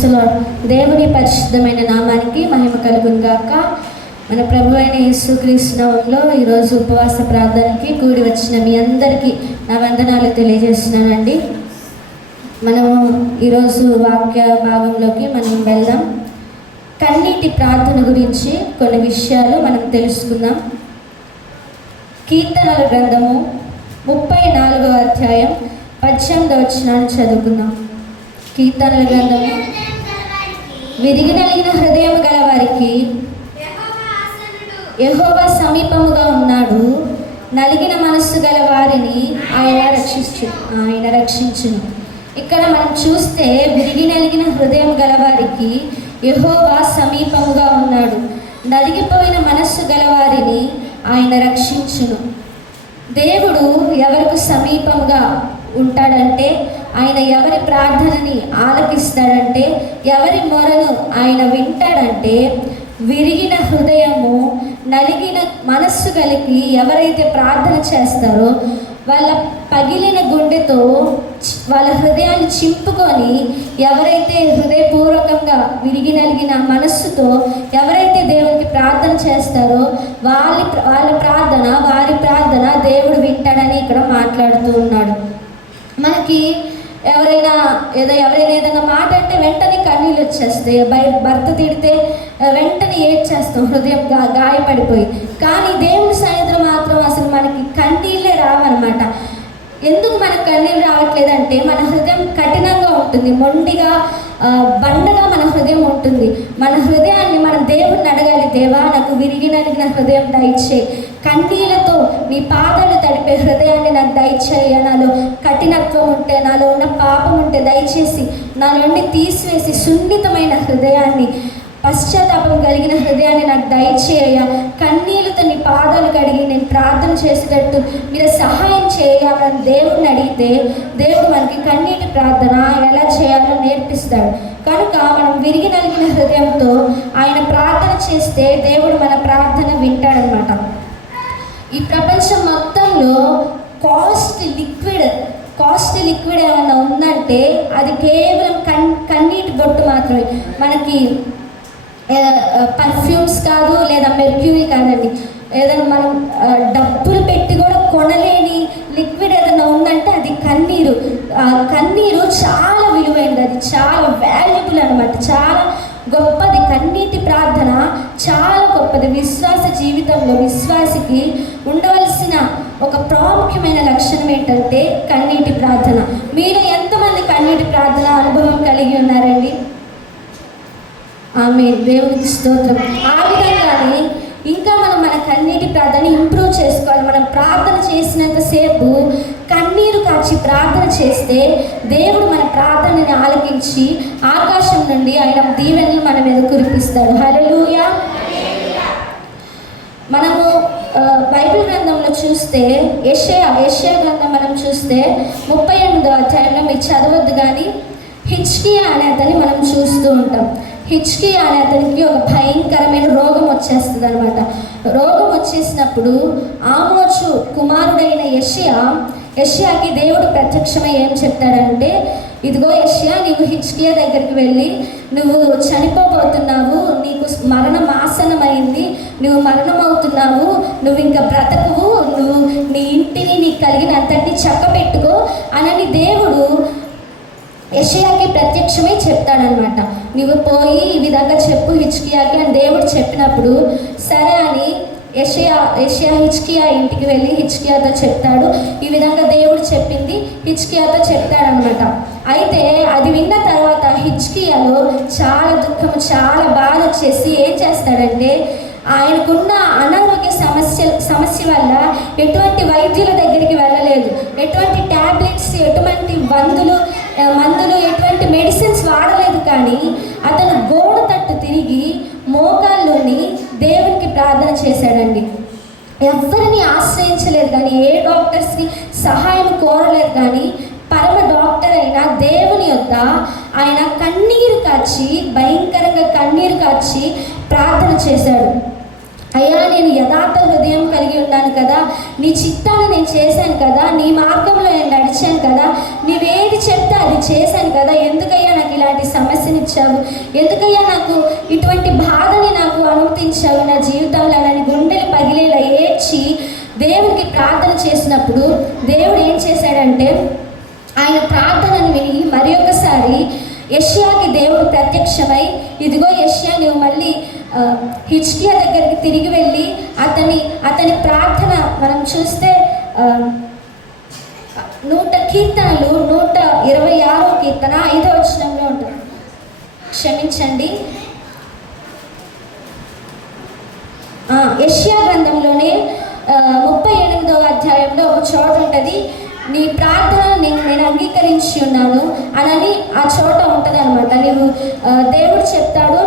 ప్రైస్తులో దేవుని పరిశుద్ధమైన నామానికి మహిమ కలుగును గాక మన ప్రభు అయిన యేసుక్రీస్తు ఈరోజు ఉపవాస ప్రార్థనకి కూడి వచ్చిన మీ అందరికీ నా వందనాలు తెలియజేస్తున్నానండి. మనము ఈరోజు వాక్య భాగంలోకి మనం వెళ్దాం. కన్నీటి ప్రార్థన గురించి కొన్ని విషయాలు మనం తెలుసుకుందాం. కీర్తనల గ్రంథము ముప్పై నాలుగవ అధ్యాయం పద్దెనిమిదవ వచ్చినాన్ని చదువుకుందాం. కీర్తనల గ్రంథము విరిగినలిగిన హృదయం గలవారికి యహోవా సమీపముగా ఉన్నాడు. నలిగిన మనస్సు గల వారిని ఆయన రక్షించు ఆయన రక్షించును. ఇక్కడ మనం చూస్తే విరిగి నలిగిన హృదయం గలవారికి యహోవా సమీపముగా ఉన్నాడు. నలిగిపోయిన మనస్సు గలవారిని ఆయన రక్షించును. దేవుడు ఎవరికి సమీపంగా ఉంటాడంటే ఆయన ఎవరి ప్రార్థనని ఆలకిస్తాడంటే ఎవరి మొరను ఆయన వింటాడంటే విరిగిన హృదయము నలిగిన మనస్సు కలిగి ఎవరైతే ప్రార్థన చేస్తారో వాళ్ళ పగిలిన గుండెతో చి- వాళ్ళ హృదయాన్ని చింపుకొని ఎవరైతే హృదయపూర్వకంగా విరిగి నలిగిన మనస్సుతో ఎవరైతే దేవునికి ప్రార్థన చేస్తారో వాళ్ళ వాళ్ళ ప్రార్థన వారి ప్రార్థన దేవుడు వింటాడని ఇక్కడ మాట్లాడుతూ ఉన్నాడు. మనకి ఎవరైనా ఏదో ఎవరైనా ఏదైనా మాట అంటే వెంటనే కన్నీళ్ళు వచ్చేస్తాయి. భయ భర్త తిడితే వెంటనే ఏడ్చేస్తాం. హృదయం గా గాయపడిపోయి. కానీ దేవుని సన్నిధిలో మాత్రం అసలు మనకి కన్నీళ్ళే రావన్నమాట. ఎందుకు మనకు కన్నీళ్ళు రావట్లేదంటే మన హృదయం కఠినంగా ఉంటుంది. మొండిగా బండగా మన హృదయం ఉంటుంది. మన హృదయాన్ని మనం దేవుడిని అడగాలి దేవా నాకు విరిగి నలిగిన హృదయం దయచే కన్నీళ్ళతో నీ పాదాలు తడిపే హృదయాన్ని నాకు దయచేయ. నాలో కఠినత్వం ఉంటే నాలో ఉన్న పాపం ఉంటే దయచేసి నా నుండి తీసివేసి సున్నితమైన హృదయాన్ని పశ్చాత్తాపం కలిగిన హృదయాన్ని నాకు దయచేయ. కన్నీళ్ళతో నీ పాదాలు కడిగి నేను ప్రార్థన చేసేటట్టు మీరు సహాయం చేయాలని దేవుడిని అడిగితే దేవుడు మనకి కన్నీటి ప్రార్థన ఎలా చేయాలో నేర్పిస్తాడు. కనుక మనం విరిగి నలిగిన హృదయంతో ఆయన ప్రార్థన చేస్తే దేవుడు మన ప్రార్థన వింటాడనమాట. ఈ ప్రపంచం మొత్తంలో కాస్ట్ లిక్విడ్ కాస్ట్ లిక్విడ్ ఏమైనా ఉందంటే అది కేవలం కన్ కన్నీటి బొట్టు మాత్రమే. మనకి పర్ఫ్యూమ్స్ కాదు లేదా మెర్క్యూరీ కాదండి. ఏదైనా మనం డబ్బులు పెట్టి కూడా కొనలేని లిక్విడ్ ఏదైనా ఉందంటే అది కన్నీరు. కన్నీరు చాలా విలువైనది. అది చాలా వాల్యుబుల్ అనమాట చాలా గొప్పది. కన్నీటి ప్రార్థన చాలా గొప్పది. విశ్వాస జీవితంలో విశ్వాసికి ఉండవలసిన ఒక ప్రాముఖ్యమైన లక్షణం ఏంటంటే కన్నీటి ప్రార్థన. మీరు ఎంతమంది కన్నీటి ప్రార్థన అనుభవం కలిగి ఉన్నారండి? ఆమె దేవునికి స్తోత్రం. ఆ విధంగానే ఇంకా మనం మన కన్నీటి ప్రార్థన ఇంప్రూవ్ చేసుకోవాలి. మనం ప్రార్థన చేసినంతసేపు కన్నీరు ప్రార్థన చేస్తే దేవుడు మన ప్రార్థనని ఆలకించి ఆకాశం నుండి ఆయన దీవెనలు మన మీద కురిపిస్తాడు. హల్లెలూయా. మనము బైబిల్ గ్రంథంలో చూస్తే యెషయా యెషయా గ్రంథం మనం చూస్తే ముప్పై ఎనిమిదో అధ్యాయంలో మీరు చదవద్దు కానీ హిచ్కియా అనే అతని మనం చూస్తూ ఉంటాం. హిచ్కియా అనే అతనికి ఒక భయంకరమైన రోగం వచ్చేస్తుంది అనమాట రోగం వచ్చేసినప్పుడు ఆమోచు కుమారుడైన యషియా యష్యాకి దేవుడు ప్రత్యక్షమై ఏం చెప్తాడంటే ఇదిగో యష్యా నీవు హిచ్కియా దగ్గరికి వెళ్ళి నువ్వు చనిపోబోతున్నావు నీకు మరణం ఆసనమైంది నువ్వు మరణం అవుతున్నావు నువ్వు ఇంకా బ్రతకవు నువ్వు నీ ఇంటిని నీకు కలిగిన అంతటిని చక్క పెట్టుకో అనని దేవుడు యషయాకి ప్రత్యక్షమే చెప్తాడనమాట. నువ్వు పోయి ఈ విధంగా చెప్పు హిచ్కియాకి అని దేవుడు చెప్పినప్పుడు సరే అని యషయా యషయా హిచ్కియా ఇంటికి వెళ్ళి హిచ్కియాతో చెప్తాడు ఈ విధంగా దేవుడు చెప్పింది. హిచ్కియాతో చెప్తాడనమాట అయితే అది విన్న తర్వాత హిచ్కియాలో చాలా దుఃఖం చాలా బాధ వచ్చేసి ఏం చేస్తాడంటే ఆయనకున్న అనారోగ్య సమస్య సమస్య వల్ల ఎటువంటి వైద్యుల దగ్గరికి వెళ్ళలేదు. ఎటువంటి ట్యాబ్లెట్స్ ఎటువంటి మందులు మందులు ఎటువంటి మెడిసిన్స్ వాడలేదు కానీ అతను గోడ తట్టు తిరిగి మోకాల్లోని దేవునికి ప్రార్థన చేశాడండి. ఎవరిని ఆశ్రయించలేదు కానీ ఏ డాక్టర్స్ని సహాయం కోరలేదు కానీ పరమ డాక్టర్ అయిన దేవుని యొక్క ఆయన కన్నీరు కాచి భయంకరంగా కన్నీరు కాచి ప్రార్థన చేశాడు. అయ్యా నేను యథార్థ హృదయం కలిగి ఉన్నాను కదా. నీ చిత్తాన్ని నేను చేశాను కదా. నీ మార్గంలో నేను నడిచాను కదా. నీవేది చెప్తే అది చేశాను కదా. ఎందుకయ్యా నాకు ఇలాంటి సమస్యనిచ్చావు? ఎందుకయ్యా నాకు ఇటువంటి బాధని నాకు అనుమతించావు? నా జీవితంలో అలాని గుండెలు పగిలేలా ఏడ్చి దేవుడికి ప్రార్థన చేసినప్పుడు దేవుడు ఏం చేశాడంటే ఆయన ప్రార్థనను విని మరి ఒకసారి యష్యాకి దేవుడు ప్రత్యక్షమై ఇదిగో యష్యా నువ్వు మళ్ళీ హిజ్కియా దగ్గరికి తిరిగి వెళ్ళి అతని అతని ప్రార్థన మనం చూస్తే నూట కీర్తనలు నూట ఇరవై ఆరో కీర్తన ఐదో వచనంలో ఉంటుంది. క్షమించండి. యష్యా గ్రంథంలోనే ముప్పై ఎనిమిదో అధ్యాయంలో ఒక చోట ఉంటుంది. నీ ప్రార్థన నేను నేను అంగీకరించి ఉన్నాను అనని ఆ చోట ఉంటుంది అనమాట నీవు దేవుడు చెప్తాడు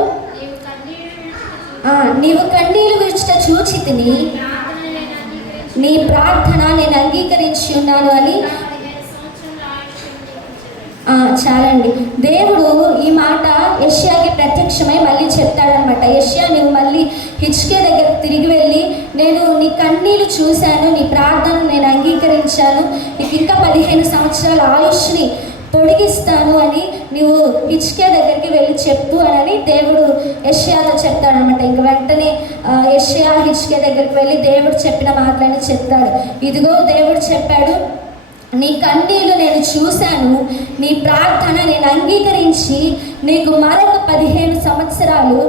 నీవు కన్నీరు విడిచిట చూచి తిని నీ ప్రార్థన నేను అంగీకరించి ఉన్నాను అని. చాలండి. దేవుడు ఈ మాట యష్యాకి ప్రత్యక్షమై మళ్ళీ చెప్తాడనమాట యష్యా నువ్వు మళ్ళీ హిచ్కే దగ్గర తిరిగి వెళ్ళి నేను నీ కన్నీళ్ళు చూశాను నీ ప్రార్థన నేను అంగీకరించాను. నీకు ఇంకా పదిహేను సంవత్సరాల ఆయుష్ని పొడిగిస్తాను అని నువ్వు హిచ్కే దగ్గరికి వెళ్ళి చెప్పు అని దేవుడు యష్యాతో చెప్తాడనమాట. ఇంక వెంటనే యష్యా హిచ్కే దగ్గరికి వెళ్ళి దేవుడు చెప్పిన మాటలని చెప్తాడు. ఇదిగో దేవుడు చెప్పాడు నీ కన్నీళ్ళు నేను చూశాను నీ ప్రార్థన నేను అంగీకరించి నీకు మరొక పదిహేను సంవత్సరాలు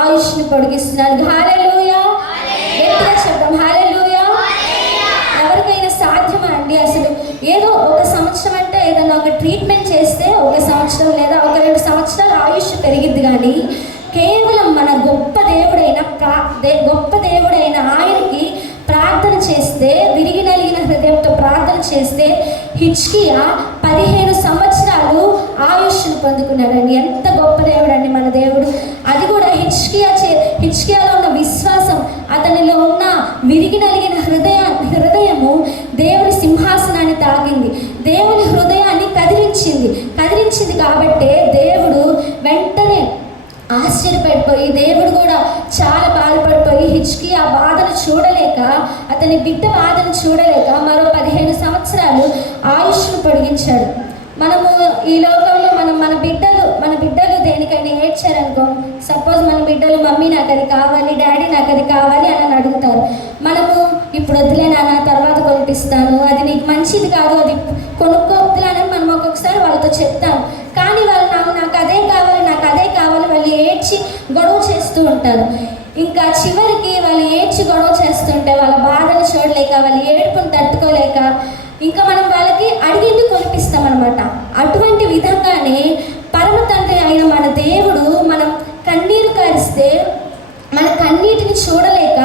ఆయుష్ని పొడిగిస్తున్నాను. హాలెలూయా సాధ్యమా అసలు ఏదో ఒక సంవత్సరం అంటే ఏదైనా ఒక ట్రీట్మెంట్ చేస్తే ఒక సంవత్సరం లేదా ఒక రెండు సంవత్సరాలు ఆయుష్ పెరిగిద్ది కానీ కేవలం మన గొప్ప దేవుడైన ప్రా దే గొప్ప దేవుడైన ఆయనకి ప్రార్థన చేస్తే విరిగి నలిగిన హృదయంతో ప్రార్థన చేస్తే హిచ్కియా పదిహేను సంవత్సరాలు ఆయుష్ను పొందుకున్నాడండి. ఎంత గొప్ప దేవుడు అండి మన దేవుడు. అది కూడా హిచ్కియా చే హిచ్కియా ఉన్న విశ్వాసం అతనిలో ఉన్న విరిగి నలిగిన హృదయ హృదయము దేవుని సింహాసనాన్ని దేవుని హృదయాన్ని కదిలించింది. కదిలించింది కాబట్టే దేవుడు వెంటనే ఆశ్చర్యపడిపోయి దేవుడు కూడా చాలా బాధపడిపోయి హిచ్కి ఆ బాధను చూడలేక అతని బిడ్డ బాధను చూడలేక మరో పదిహేను సంవత్సరాలు ఆయుష్ను పొడిగించాడు. మనము ఈ లోకంలో మనం మన బిడ్డలు మన బిడ్డలు దేనికైనా ఏడ్చారనుకో సపోజ్ మన బిడ్డలు మమ్మీ నాకు అది కావాలి డాడీ నాకు అది కావాలి అని అడుగుతారు. మనము ఇప్పుడు వద్దులే నాన్న తర్వాత కొనిపిస్తాను. అది నీకు మంచిది కాదు అది కొనుక్కోవద్దులని మనం ఒక్కొక్కసారి వాళ్ళతో చెప్తాం. కానీ వాళ్ళు నాకు నాకు అదే కావాలి నాకు అదే కావాలి వాళ్ళు ఏడ్చి గొడవ చేస్తూ ఉంటారు. ఇంకా చివరికి వాళ్ళు ఏడ్చి గొడవ చేస్తుంటే వాళ్ళ బాధను చూడలేక వాళ్ళు ఏడుపును తట్టుకోలేక ఇంకా మనం వాళ్ళకి అడిగింది కొనిపిస్తాం అనమాట అటువంటి విధంగానే పరమ తండ్రి అయిన మన దేవుడు మనం కన్నీరు కారిస్తే మన కన్నీటిని చూడలేక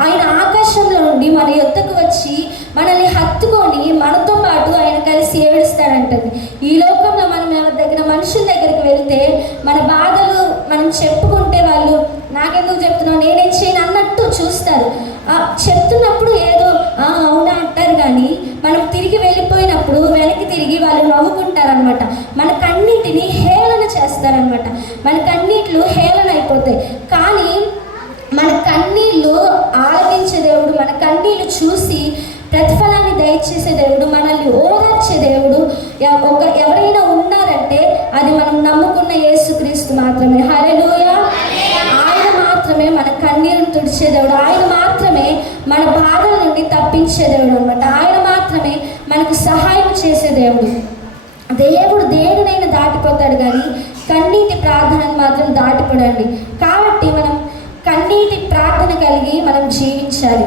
ఆయన ఆకాశంలో నుండి మన యొద్దకు వచ్చి మనల్ని హత్తుకొని మనతో పాటు ఆయన కలిసి ఏడుస్తాడంటది. ఈ లోకంలో మనం ఎవరి దగ్గర మనుషుల దగ్గరికి వెళ్తే మన బాధలు మనం చెప్పుకుంటే వాళ్ళు నాకెందుకు చెప్తున్నావు? నేనేం చేయను అన్నట్టు చూస్తారు. ఆ, చెప్తున్నప్పుడు ఏదో అవునా అంటారు కానీ మనం తిరిగి వెళ్ళిపోయినప్పుడు వెనక్కి తిరిగి వాళ్ళు నవ్వుకుంటారనమాట మన కన్నీటిని హేళన చేస్తారనమాట మన కన్నీట్లు హేళన అయిపోతాయి. కానీ కన్నీళ్ళు ఆలకించే దేవుడు మన కన్నీళ్ళు చూసి ప్రతిఫలాన్ని దయచేసే దేవుడు మనల్ని ఓదార్చే దేవుడు ఒక ఎవరైనా ఉన్నారంటే అది మనం నమ్ముకున్న యేసుక్రీస్తు మాత్రమే. హల్లెలూయా. ఆయన మాత్రమే మన కన్నీరుని తుడిచే దేవుడు. ఆయన మాత్రమే మన బాధల నుండి తప్పించే దేవుడు అనమాట ఆయన మాత్రమే మనకు సహాయం చేసే దేవుడు. దేవుడు దేనినైనా దాటిపోతాడు కానీ కన్నీటి ప్రార్థనను మాత్రం దాటిపోడండి. కాబట్టి మనం కన్నీటి భావన కలిగి మనం జీవించాలి.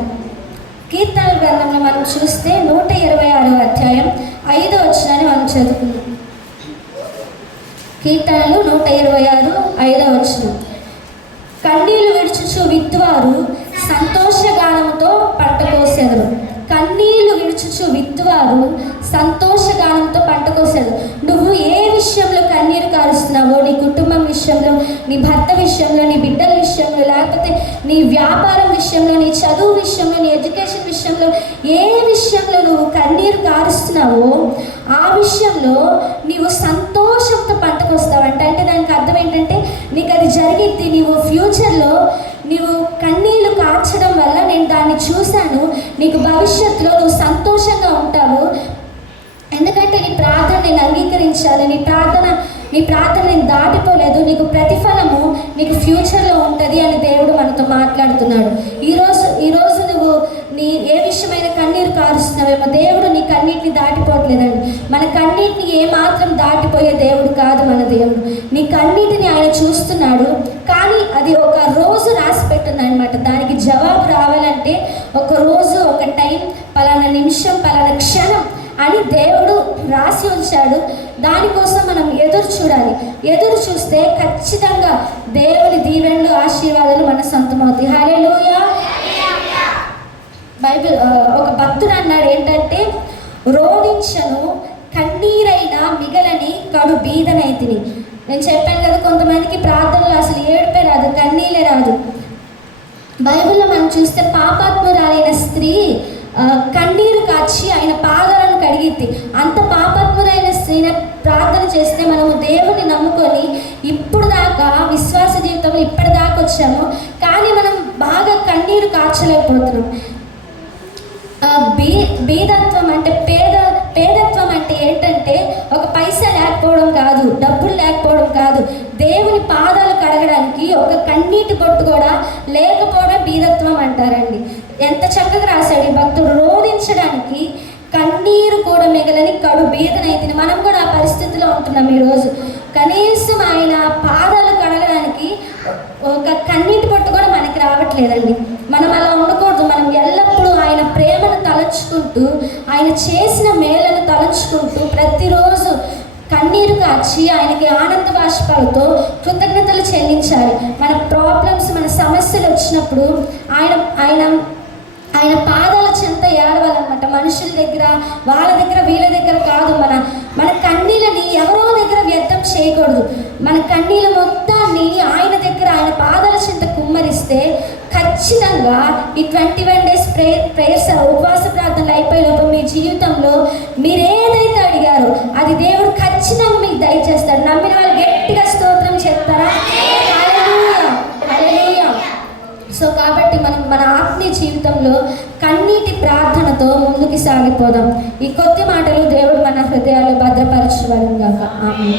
కీర్తన గ్రంథంలో మనం చూస్తే నూట ఇరవై ఆరో అధ్యాయం ఐదో వచ్చినాన్ని మనం చదువుకుందాం. కీర్తనలు నూట ఇరవై ఆరు ఐదో వచ్చిన కన్నీళ్ళు విడుచుచు విత్తువారు సంతోషగానంతో పంట కోసేదరు. కన్నీళ్ళు విడుచుచు విత్తువారు సంతోషగానంతో పంట కోసేదరు. నువ్వు ఏ విషయంలో కన్నీరు కారుస్తున్నావో నీ కుటుంబం విషయంలో నీ భర్త విషయంలో విషయంలో నీ బిడ్డల విషయంలో లేకపోతే నీ వ్యాపారం విషయంలో నీ చదువు విషయంలో నీ ఎడ్యుకేషన్ విషయంలో ఏ విషయంలో నువ్వు కన్నీరు కారుస్తున్నావో ఆ విషయంలో నీవు సంతోషంతో పంటకు వస్తావంట. అంటే దానికి అర్థం ఏంటంటే నీకు అది జరిగిద్ది నీవు ఫ్యూచర్లో నీవు కన్నీళ్ళు కార్చడం వల్ల నేను దాన్ని చూశాను. నీకు భవిష్యత్తులో నువ్వు సంతోషంగా ఉంటావు. ఎందుకంటే నీ ప్రార్థన నేను అంగీకరించాలి. నీ ప్రార్థన నీ ప్రార్థన నేను దాటిపోలేదు నీకు ప్రతిఫలము నీకు ఫ్యూచర్లో ఉంటుంది అని దేవుడు మనతో మాట్లాడుతున్నాడు. ఈరోజు ఈరోజు నువ్వు నీ ఏ విషయమైన కన్నీరు కారుస్తున్నావేమో దేవుడు నీ కన్నీటిని దాటిపోవట్లేదండి. మన కన్నీటిని ఏమాత్రం దాటిపోయే దేవుడు కాదు మన దేవుడు. నీ కన్నీటిని ఆయన చూస్తున్నాడు కానీ అది ఒక రోజు రాసి పెట్టింది అనమాట దానికి జవాబు రావాలంటే ఒక రోజు ఒక టైం పలానా నిమిషం పలానా క్షణం అని దేవుడు రాసి ఉంచాడు. దానికోసం మనం ఎదురు చూడాలి. ఎదురు చూస్తే ఖచ్చితంగా దేవుని దీవెనలు ఆశీర్వాదాలు మన సొంతమవుతాయి. లోయ బైబిల్ ఒక భక్తుడు అన్నాడు ఏంటంటే రోణించను కన్నీరైన మిగలని కడు బీదనైతిని. నేను చెప్పాను కదా కొంతమందికి ప్రార్థనలు అసలు ఏడుపే రాదు కన్నీళ్ళే రాదు. బైబిల్లో మనం చూస్తే పాపాత్మురాలైన స్త్రీ కన్నీరు కాచి ఆయన పాదాలను కడిగిద్ది అంత పాపాత్మురైన స్త్రీని ప్రార్థన చేస్తే మనము దేవుని నమ్ముకొని ఇప్పుడు దాకా విశ్వాస జీవితంలో ఇప్పటి దాకా వచ్చాము. కానీ మనం బాగా కన్నీరు కార్చలేకపోతున్నాం బీ బీదత్వం అంటే పేద పేదత్వం అంటే ఏంటంటే ఒక పైసా లేకపోవడం కాదు డబ్బులు లేకపోవడం కాదు. దేవుని పాదాలు కడగడానికి ఒక కన్నీటి బొట్టు కూడా లేకపోవడం బీదత్వం అంటారండి. ఎంత చక్కగా రాశాడు ఈ భక్తుడు. రోధించడానికి కన్నీరు కూడా మిగలని కడు బీదనైతే మనం కూడా ఆ పరిస్థితిలో ఉంటున్నాం ఈరోజు. కనీసం ఆయన పాదాలు కడగడానికి ఒక కన్నీటి పొట్టు కూడా మనకి రావట్లేదండి. మనం అలా ఉండకూడదు. మనం ఎల్లప్పుడూ ఆయన ప్రేమను తలచుకుంటూ ఆయన చేసిన మేలను తలచుకుంటూ ప్రతిరోజు కన్నీరు కాచి ఆయనకి ఆనంద బాష్పాలతో కృతజ్ఞతలు చెల్లించాలి. మన ప్రాబ్లమ్స్ మన సమస్యలు వచ్చినప్పుడు ఆయన ఆయన ఆయన పాద పాదాల చెంత ఏడవాలన్నమాట. మనుషుల దగ్గర వాళ్ళ దగ్గర వీళ్ళ దగ్గర కాదు మన మన కన్నీళ్ళని ఎవరో దగ్గర వ్యర్థం చేయకూడదు. మన కన్నీళ్ళ మొత్తాన్ని ఆయన దగ్గర ఆయన పాదాల చింత కుమ్మరిస్తే ఖచ్చితంగా ఈ twenty one days pray prayers ఉపవాస ప్రార్థనలు అయిపోయేలోపు మీ జీవితంలో మీరు ఏదైతే అడిగారో అది దేవుడు ఖచ్చితంగా మీకు దయచేస్తాడు. నమ్మిన వాళ్ళు గట్టిగా స్తోత్రం చెప్తారా? సో కాబట్టి మనం మన ఆత్మీయ జీవితంలో కన్నీటి ప్రార్థనతో ముందుకు సాగిపోదాం. ఈ కొద్ది మాటలు దేవుడు మన హృదయాలు భద్రపరచవలం కాక ఆమె